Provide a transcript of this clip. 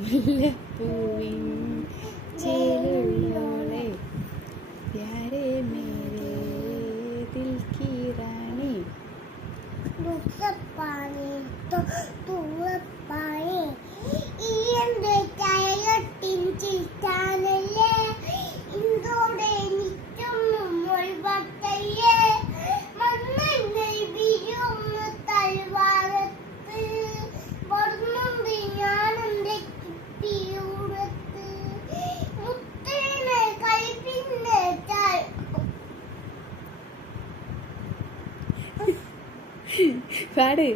മുല്ലപ്പൂവിൻ ചേലുള്ളോളെ പ്യാരെ മേരെ ദിൽ കി റാണി പാനി പാനി ഈ എന്ത് ചായട്ടിൻ ചിത്താനല്ലേ ഇന്തോടെ നിറ്റും മുൾവട്ടല്ലേ മണ്ണை വിരുന്ന് തൽവാരത്ത് വർണ്ണുണ്ട് ഞാനെന്റെ കിട്ടിയൂടത്ത് മുത്തേനെ കൈപ്പിന്നെ പാട്